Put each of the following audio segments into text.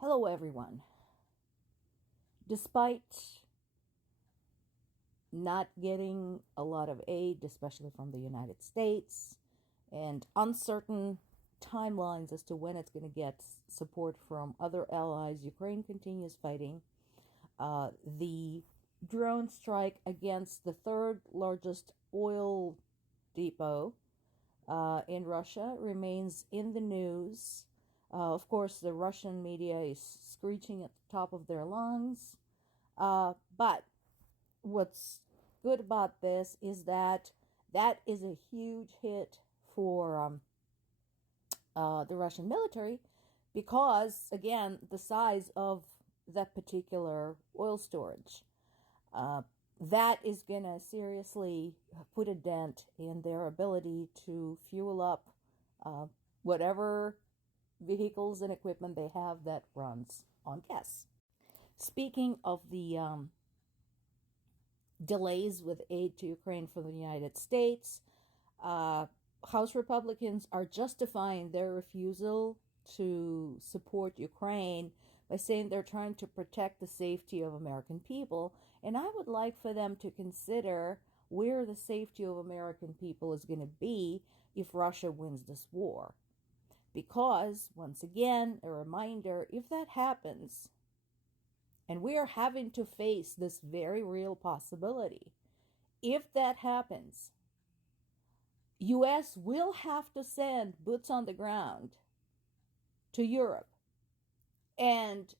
Hello, everyone. Despite not getting a lot of aid, especially from the United States, and uncertain timelines as to when it's going to get support from other allies, Ukraine continues fighting. The drone strike against the third largest oil depot in Russia remains in the news. Of course, the Russian media is screeching at the top of their lungs. But what's good about this is that is a huge hit for the Russian military because, again, the size of that particular oil storage. That is going to seriously put a dent in their ability to fuel up whatever vehicles and equipment they have that runs on gas. Speaking of the delays with aid to Ukraine from the United States, House Republicans are justifying their refusal to support Ukraine by saying they're trying to protect the safety of American people. And I would like for them to consider where the safety of American people is going to be if Russia wins this war. Because, once again, a reminder, if that happens, and we are having to face this very real possibility, if that happens, U.S. will have to send boots on the ground to Europe. And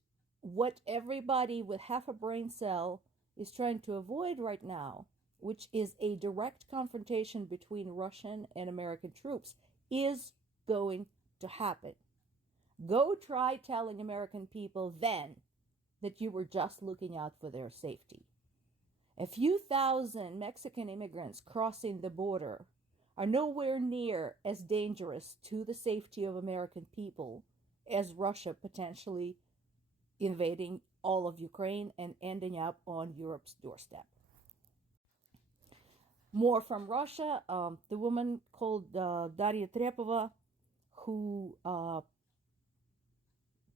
what everybody with half a brain cell is trying to avoid right now, which is a direct confrontation between Russian and American troops, is going to happen. Go try telling American people then that you were just looking out for their safety. A few thousand Mexican immigrants crossing the border are nowhere near as dangerous to the safety of American people as Russia potentially invading all of Ukraine and ending up on Europe's doorstep. More from Russia, the woman called Daria Trepova, who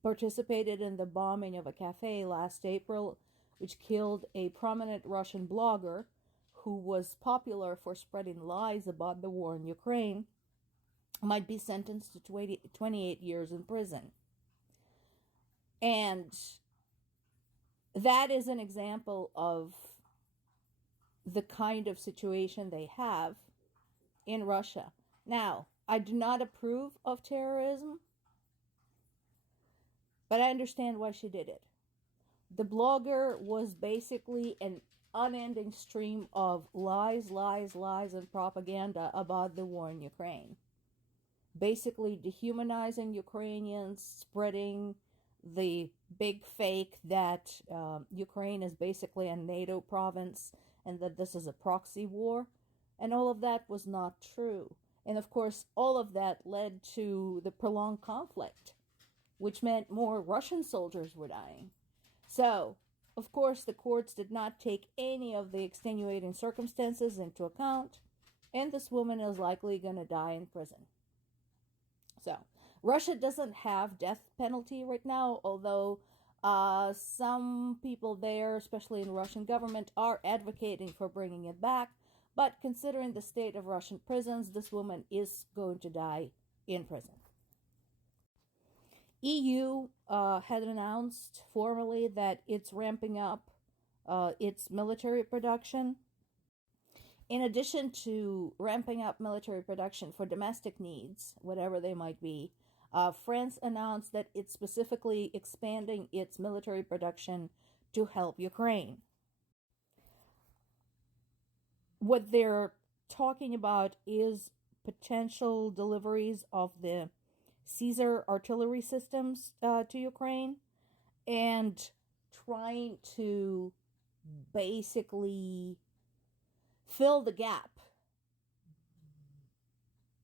participated in the bombing of a cafe last April, which killed a prominent Russian blogger who was popular for spreading lies about the war in Ukraine, might be sentenced to 28 years in prison. And that is an example of the kind of situation they have in Russia. Now, I do not approve of terrorism, but I understand why she did it. The blogger was basically an unending stream of lies, and propaganda about the war in Ukraine. Basically dehumanizing Ukrainians, spreading the big fake that Ukraine is basically a NATO province and that this is a proxy war. And all of that was not true. And of course, all of that led to the prolonged conflict, which meant more Russian soldiers were dying. So, of course, the courts did not take any of the extenuating circumstances into account, and this woman is likely going to die in prison. So, Russia doesn't have death penalty right now, although some people there, especially in the Russian government, are advocating for bringing it back. But considering the state of Russian prisons, this woman is going to die in prison. EU had announced formally that it's ramping up its military production. In addition to ramping up military production for domestic needs, whatever they might be, France announced that it's specifically expanding its military production to help Ukraine. What they're talking about is potential deliveries of the Caesar artillery systems to Ukraine and trying to basically fill the gap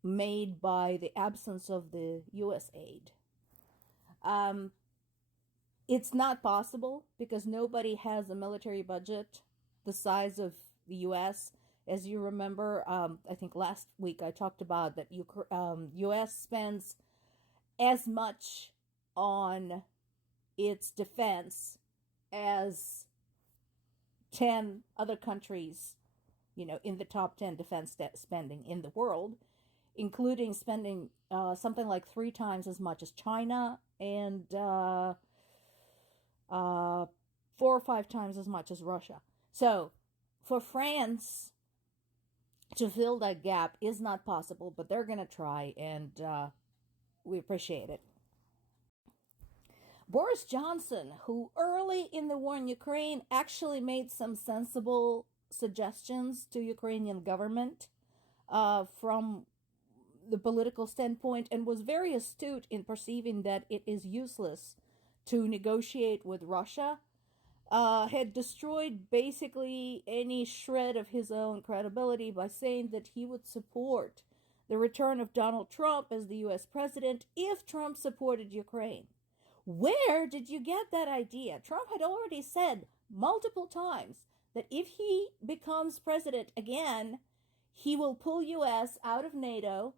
made by the absence of the U.S. aid. It's not possible because nobody has a military budget the size of the U.S. As you remember, I think last week I talked about that U.S. spends as much on its defense as 10 other countries, in the top 10 defense spending in the world, including spending something like 3 times as much as China and 4 or 5 times as much as Russia. So for France to fill that gap is not possible, but they're going to try, and we appreciate it. Boris Johnson, who early in the war in Ukraine actually made some sensible suggestions to Ukrainian government from the political standpoint, and was very astute in perceiving that it is useless to negotiate with Russia, had destroyed basically any shred of his own credibility by saying that he would support the return of Donald Trump as the U.S. president if Trump supported Ukraine. Where did you get that idea? Trump had already said multiple times that if he becomes president again, he will pull U.S. out of NATO,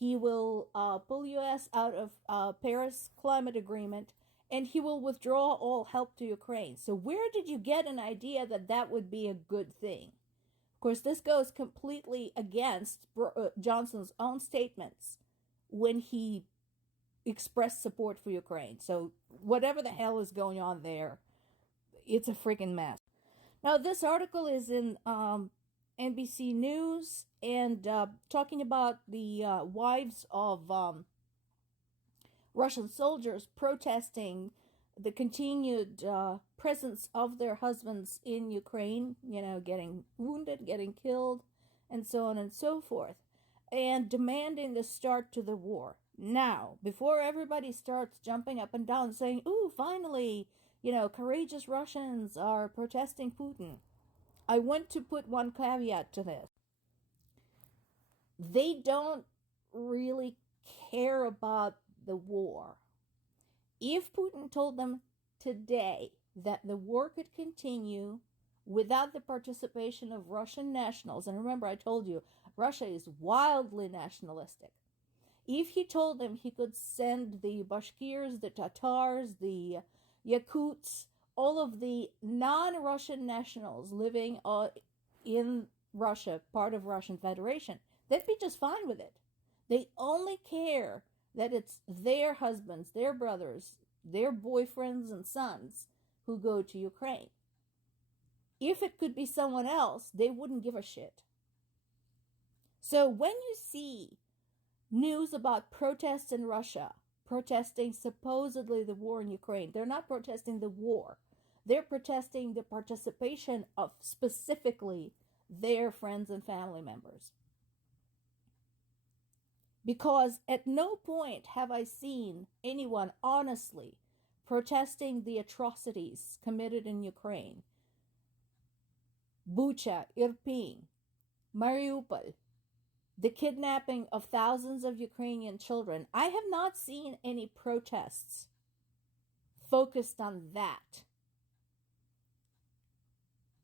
he will pull U.S. out of Paris Climate Agreement, and he will withdraw all help to Ukraine. So where did you get an idea that that would be a good thing? Of course, this goes completely against Johnson's own statements when he expressed support for Ukraine. So whatever the hell is going on there, it's a freaking mess. Now, this article is in NBC News, and talking about the wives of Russian soldiers protesting the continued presence of their husbands in Ukraine, getting wounded, getting killed, and so on and so forth, and demanding the start to the war. Now, before everybody starts jumping up and down saying, ooh, finally, courageous Russians are protesting Putin, I want to put one caveat to this. They don't really care about the war. If Putin told them today that the war could continue without the participation of Russian nationals, and remember I told you, Russia is wildly nationalistic. If he told them he could send the Bashkirs, the Tatars, the Yakuts, all of the non-Russian nationals living in Russia, part of Russian Federation, they'd be just fine with it. They only care that it's their husbands, their brothers, their boyfriends and sons who go to Ukraine. If it could be someone else, they wouldn't give a shit. So when you see news about protests in Russia, protesting supposedly the war in Ukraine, they're not protesting the war. They're protesting the participation of specifically their friends and family members. Because at no point have I seen anyone honestly protesting the atrocities committed in Ukraine. Bucha, Irpin, Mariupol, the kidnapping of thousands of Ukrainian children. I have not seen any protests focused on that.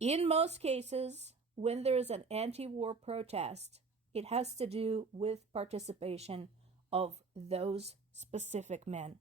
In most cases, when there is an anti-war protest, it has to do with participation of those specific men.